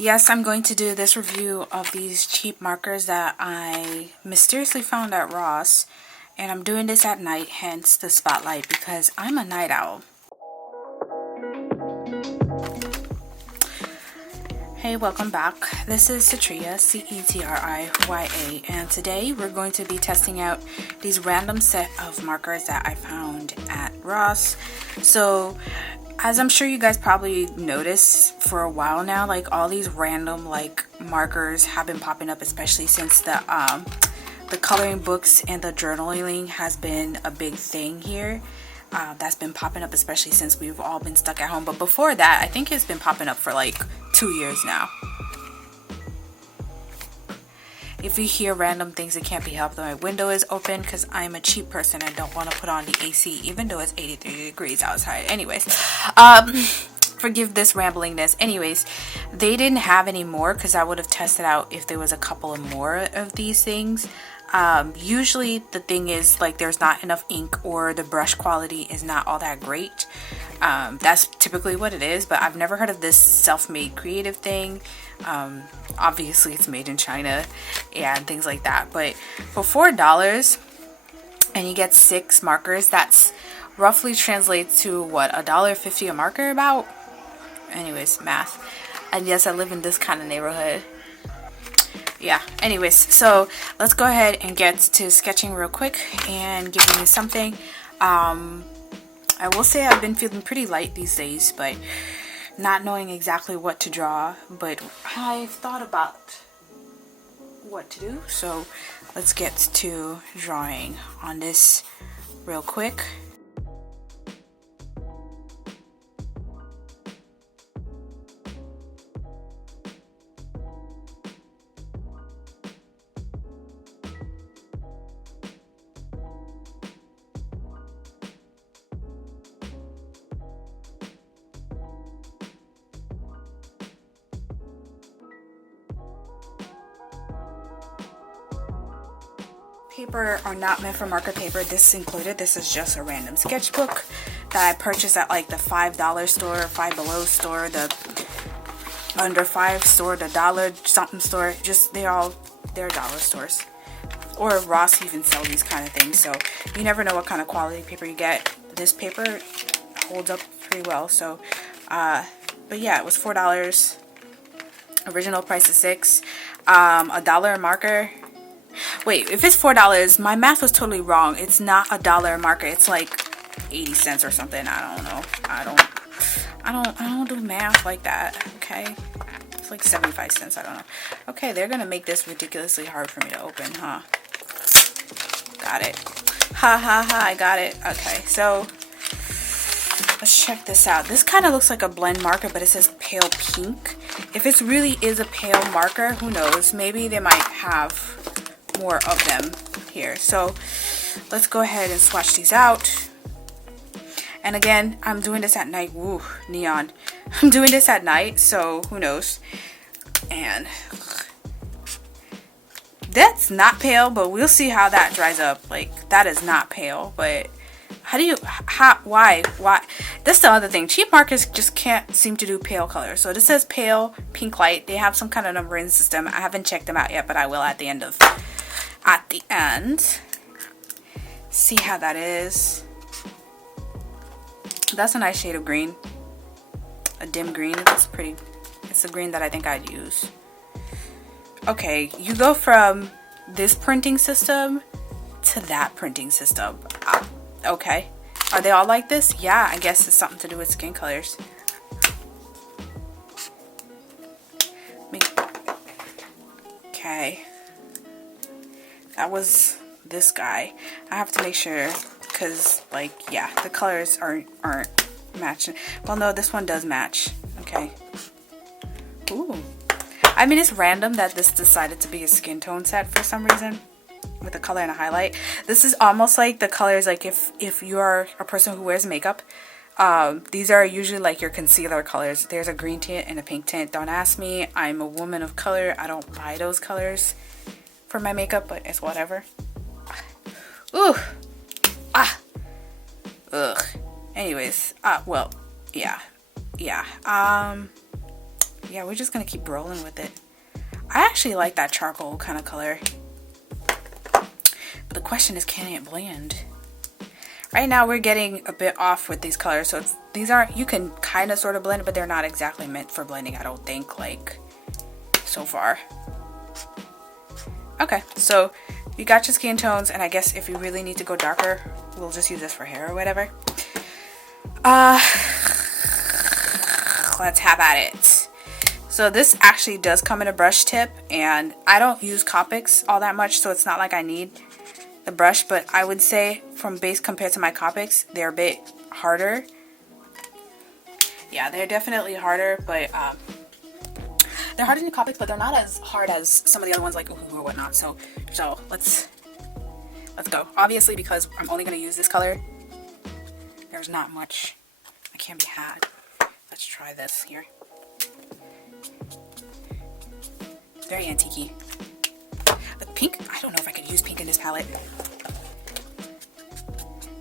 Yes, I'm going to do this review of these cheap markers that I mysteriously found at Ross. And I'm doing this at night, hence the spotlight, because I'm a night owl. Hey, welcome back. This is Cetriya, C-E-T-R-I-Y-A, and today we're going to be testing out these random set of markers that I found at Ross. So, as I'm sure you guys probably noticed for a while now, like all these random like markers have been popping up, especially since the coloring books and the journaling has been a big thing here. That's been popping up, especially since we've all been stuck at home. But before that, I think it's been popping up for like 2 years now. If you hear random things, it can't be helped. My window is open because I'm a cheap person and don't want to put on the AC even though it's 83 degrees outside. Anyways, forgive this ramblingness. Anyways, they didn't have any more because I would have tested out if there was a couple of more of these things. Usually the thing is like there's not enough ink or the brush quality is not all that great. That's typically what it is, but I've never heard of this self-made creative thing. Obviously it's made in China and things like that, but for $4 and you get 6 markers, that's roughly translates to what, $1.50 a marker about? Anyways, math. And yes, I live in this kind of neighborhood. Yeah, anyways, so let's go ahead and get to sketching real quick and giving you something. I will say I've been feeling pretty light these days, but not knowing exactly what to draw, but I've thought about what to do, so let's get to drawing on this real quick. Paper are not meant for marker paper. This included. This is just a random sketchbook that I purchased at like the $5 store, Five Below store, the under $5 store, the dollar something store. Just they're dollar stores, or Ross even sell these kind of things. So you never know what kind of quality paper you get. This paper holds up pretty well. So, but yeah, it was $4. Original price is $6. $1 a marker. Wait, if it's $4, my math was totally wrong. It's not $1 a marker. It's like 80 cents or something. I don't know. I don't do math like that. Okay, it's like 75 cents. I don't know. Okay, they're gonna make this ridiculously hard for me to open, huh? Got it. Ha ha ha! I got it. Okay, so let's check this out. This kind of looks like a blend marker, but it says pale pink. If it really is a pale marker, who knows? Maybe they might have more of them here. So let's go ahead and swatch these out. And again, I'm doing this at night. Woo, neon. I'm doing this at night, so who knows? And that's not pale, but we'll see how that dries up. Like, that is not pale, but why? That's the other thing. Cheap markers just can't seem to do pale colors. So this says pale pink light. They have some kind of numbering system. I haven't checked them out yet, but I will at the end. See how that is. That's a nice shade of green. A dim green. It's pretty. It's a green that I think I'd use. Okay, you go from this printing system to that printing system. Okay. Are they all like this? Yeah, I guess it's something to do with skin colors. Okay. That was this guy. I have to make sure because, like, yeah, the colors aren't matching. Well, no, this one does match. Okay. Ooh. I mean, it's random that this decided to be a skin tone set for some reason, with a color and a highlight. This is almost like the colors, like if you're a person who wears makeup, these are usually like your concealer colors. There's a green tint and a pink tint. Don't ask me. I'm a woman of color. I don't buy those colors for my makeup, but it's whatever. Ooh. Ah. Ugh. Anyways, well, yeah. yeah, we're just gonna keep rolling with it. I actually like that charcoal kind of color. But the question is, can it blend? Right now we're getting a bit off with these colors, so these aren't, you can kind of sort of blend, but they're not exactly meant for blending, I don't think, like so far. Okay, so you got your skin tones, and I guess if you really need to go darker, we'll just use this for hair or whatever. Let's have at it. So this actually does come in a brush tip, and I don't use Copics all that much, so it's not like I need the brush, but I would say from base compared to my Copics, they're a bit harder. Yeah, they're definitely harder, but they're harder than Copics, but they're not as hard as some of the other ones like Uhu or whatnot. So let's go. Obviously, because I'm only going to use this color, there's not much that can be had. Let's try this here. Very antique-y. The pink, I don't know if I could use pink in this palette.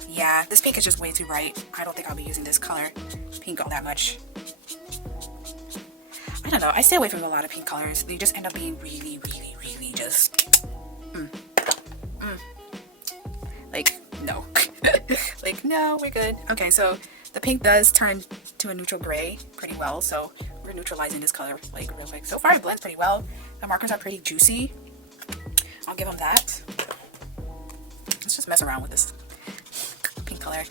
Yeah, this pink is just way too bright. I don't think I'll be using this color pink all that much. I don't know. I stay away from a lot of pink colors. They just end up being really, really, really just... Like, no. Like, no, we're good. Okay, so the pink does turn to a neutral gray pretty well, so we're neutralizing this color, like, real quick. So far, it blends pretty well. The markers are pretty juicy. I'll give them that. Let's just mess around with this pink color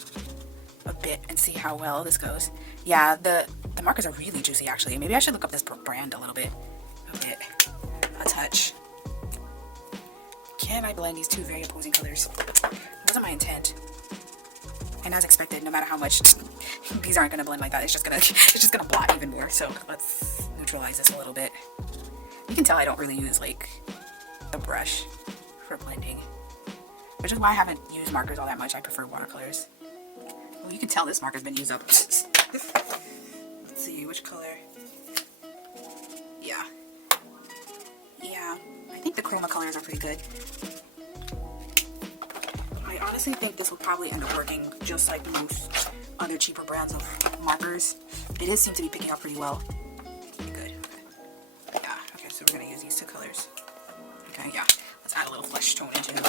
a bit and see how well this goes. Yeah, the markers are really juicy, actually. Maybe I should look up this brand a little bit. A touch. Can I blend these two very opposing colors? That wasn't my intent. And as expected, no matter how much, these aren't gonna blend like that. It's just gonna blot even more. So let's neutralize this a little bit. You can tell I don't really use like the brush for blending, which is why I haven't used markers all that much. I prefer watercolors. Well, you can tell this marker's been used up. Let's see which color. Yeah, I think the chroma colors are pretty good. I honestly think this will probably end up working just like most other cheaper brands of markers. It does seem to be picking up pretty well. Good. Yeah, okay, so we're gonna use these two colors. Okay, yeah, let's add a little flesh tone into it.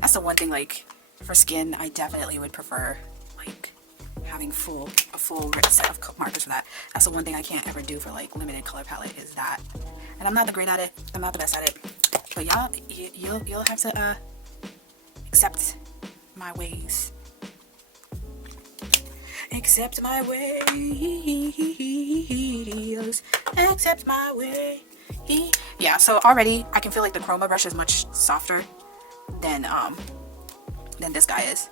That's the one thing, like, for skin, I definitely would prefer, like, having a full set of markers for that. That's the one thing I can't ever do for, like, limited color palette is that. And I'm not the great at it. I'm not the best at it. But y'all, you'll have to accept my ways. Accept my ways. Accept my way. Yeah, so already I can feel like the chroma brush is much softer than this guy is.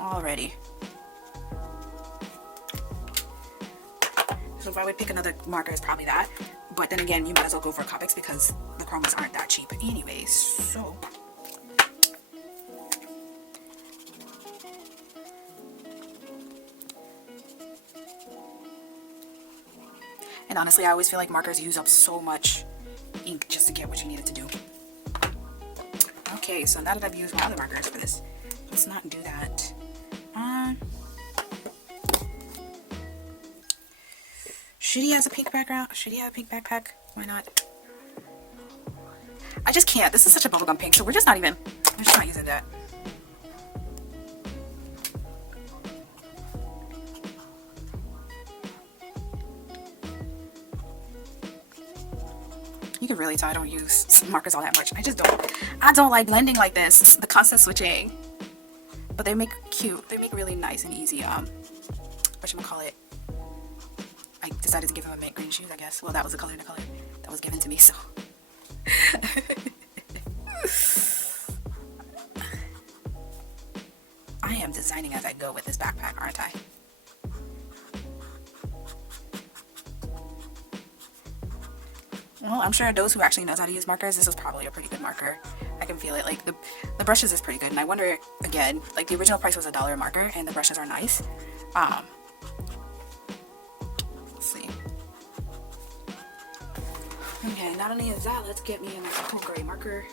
Already. So if I would pick another marker, it's probably that. But then again, you might as well go for Copics because the chromas aren't that cheap anyways. So and honestly, I always feel like markers use up so much ink just to get what you need it to do. Okay, so now that I've used my other markers for this, let's not do that. Should he has a pink background? Should he have a pink backpack? Why not? I just can't. This is such a bubblegum pink, so we're just not using that. You can really tell I don't use markers all that much. I don't like blending like this. The constant switching. But they make really nice and easy, whatchamacallit. I decided to give him a mint green shoes, I guess. Well, that was the color that was given to me, so. I am designing as I go with this backpack, aren't I? Well, I'm sure those who actually knows how to use markers, this is probably a pretty good marker. I can feel it. Like, the brushes is pretty good. And I wonder, again, like, the original price was $1 a marker, and the brushes are nice. Let's see. Okay, not only is that, let's get me a cool gray marker.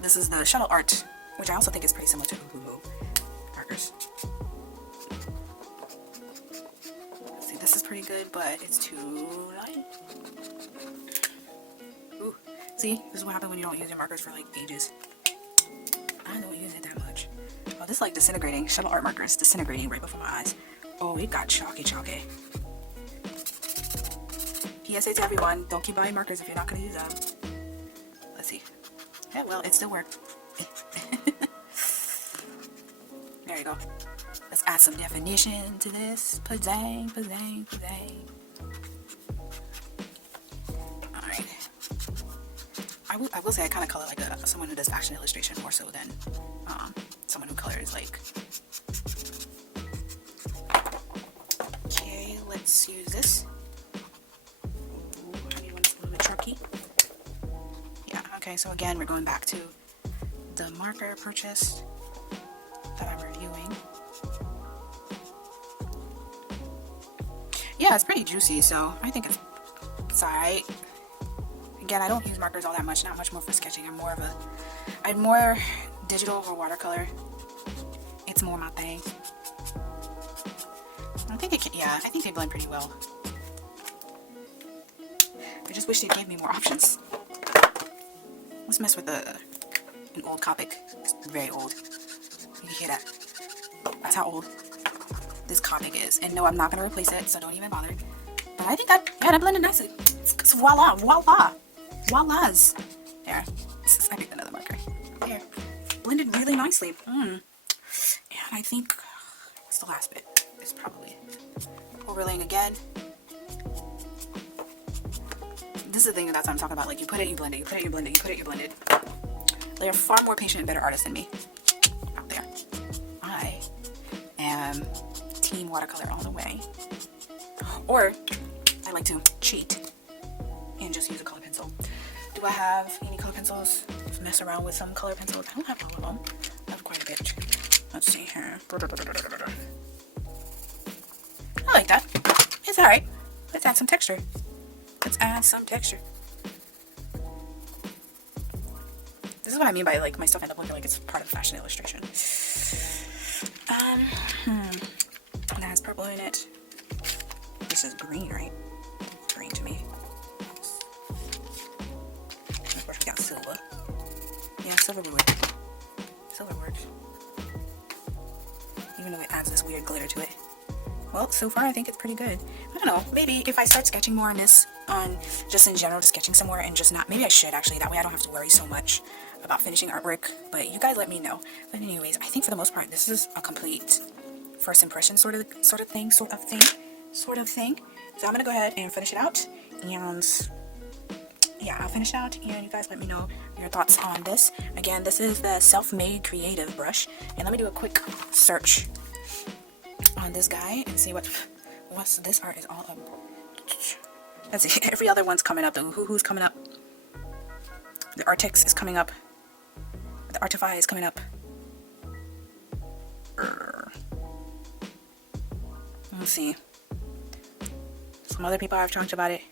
This is the Shuttle Art, which I also think is pretty similar to Uhu markers. is pretty good, but it's too light. Ooh, see, this is what happens when you don't use your markers for like ages. I don't use it that much. Oh, this is like disintegrating. Shuttle art markers disintegrating right before my eyes. Oh, it got chalky. PSA to everyone, don't keep buying markers if you're not going to use them. Let's see. Yeah, well, it still worked. There you go. Let's add some definition to this. Pazang. Alright. I will say I kind of color like someone who does fashion illustration more so than someone who colors like... Okay, let's use this. Ooh, I need one that's a little bit chalky. Yeah, okay, so again, we're going back to the marker purchased that I'm reviewing. Yeah, it's pretty juicy, so I think it's alright. Again, I don't use markers all that much, not much more for sketching. I'm more digital or watercolor. It's more my thing. I think I think they blend pretty well. I just wish they gave me more options. Let's mess with an old Copic. It's very old. You can hear that. That's how old this Copic is. And no, I'm not going to replace it, so don't even bother. But I think that blended nicely. It's voila. Voilas. There. I picked another marker. There. Blended really nicely. And I think it's the last bit. It's probably overlaying again. This is the thing that's what I'm talking about. Like, you put it, you blend it, you put it, you blend it, you put it, you blend it. They are far more patient and better artists than me out there. I am team watercolor all the way. Or I like to cheat and just use a color pencil. Do I have any color pencils? Mess around with some color pencils. I don't have all of them. I have quite a bit. Let's see here. I like that. It's alright. Let's add some texture. This is what I mean by like my stuff end up looking like it's part of fashion illustration. That has purple in it. This is green, right? Green to me. Of course we got silver. Yeah, silver would work. Silver works. Even though it adds this weird glitter to it. Well, so far I think it's pretty good. I don't know, maybe if I start sketching more on this, just in general, just sketching somewhere and just not, maybe I should actually, that way I don't have to worry so much about finishing artwork, but you guys let me know. But anyways, I think for the most part, this is a complete first impression sort of thing. So I'm gonna go ahead and finish it out, and yeah, I'll finish it out, and you guys let me know your thoughts on this. Again, this is the Self-Made Creative brush, and let me do a quick search on this guy and see what's this art is all about. Let's see, every other one's coming up. The Who's coming up. The Artix is coming up. The Artify is coming up. Let's see. Some other people have talked about it.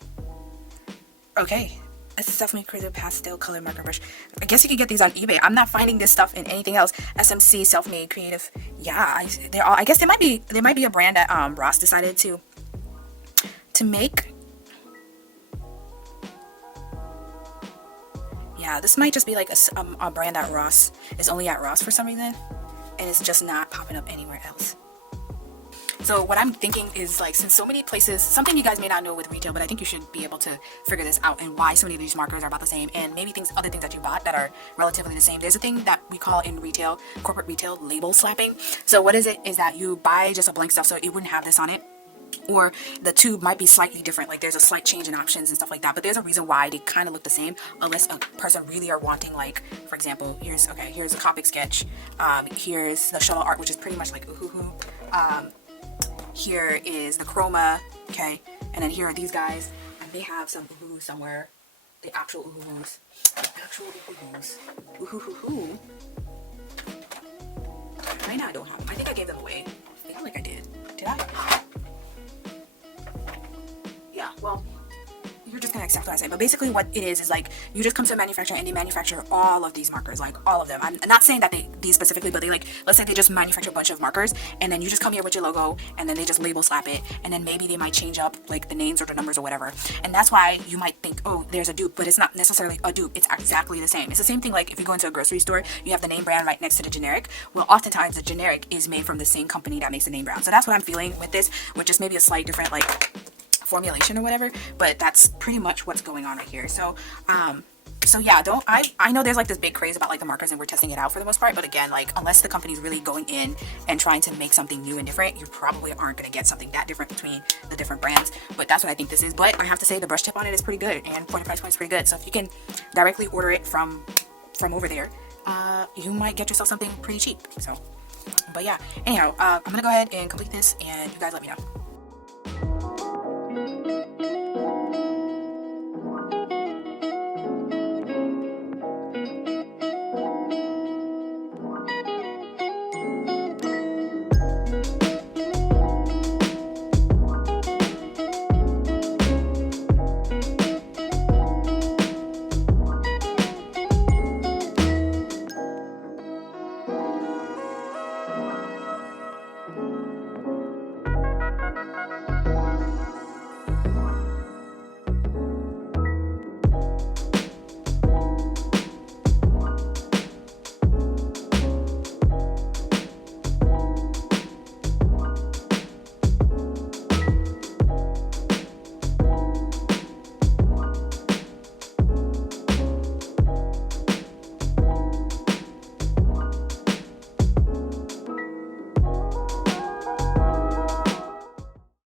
Okay. It's a Self-Made Creative pastel color marker brush. I guess you can get these on eBay. I'm not finding this stuff in anything else. SMC Self-Made Creative. Yeah, I guess there might be a brand that Ross decided to make. Yeah, this might just be like a brand that Ross is only at Ross for some reason, and it's just not popping up anywhere else. So what I'm thinking is, like, since so many places, something you guys may not know with retail, but I think you should be able to figure this out, and why so many of these markers are about the same, and maybe other things that you bought that are relatively the same. There's a thing that we call in retail, corporate retail, label slapping. So what is it? Is that you buy just a blank stuff, so it wouldn't have this on it, or the tube might be slightly different, like there's a slight change in options and stuff like that, but there's a reason why they kind of look the same, unless a person really are wanting, like, for example, here's a Copic sketch, here's the shuttle art, which is pretty much like here is the chroma, okay, and then here are these guys, and they have some oohoo somewhere, the actual oohoos, right now I don't have them. I think I gave them away. I feel like I did I? Yeah, well, you're just gonna accept what I say, but basically what it is like, you just come to a manufacturer and they manufacture all of these markers, like all of them. I'm not saying that these specifically, but they like, let's say they just manufacture a bunch of markers, and then you just come here with your logo, and then they just label slap it, and then maybe they might change up like the names or the numbers or whatever. And that's why you might think, oh, there's a dupe, but it's not necessarily a dupe. It's exactly the same. It's the same thing like if you go into a grocery store, you have the name brand right next to the generic. Well, oftentimes the generic is made from the same company that makes the name brand. So that's what I'm feeling with this, with just maybe a slight different like formulation or whatever, but that's pretty much what's going on right here. So yeah, I know there's like this big craze about like the markers, and we're testing it out for the most part, but again, like unless the company's really going in and trying to make something new and different, you probably aren't going to get something that different between the different brands. But that's what I think this is. But I have to say the brush tip on it is pretty good, and for the price point is pretty good. So if you can directly order it from over there, you might get yourself something pretty cheap. So but yeah, anyhow, I'm gonna go ahead and complete this, and you guys let me know.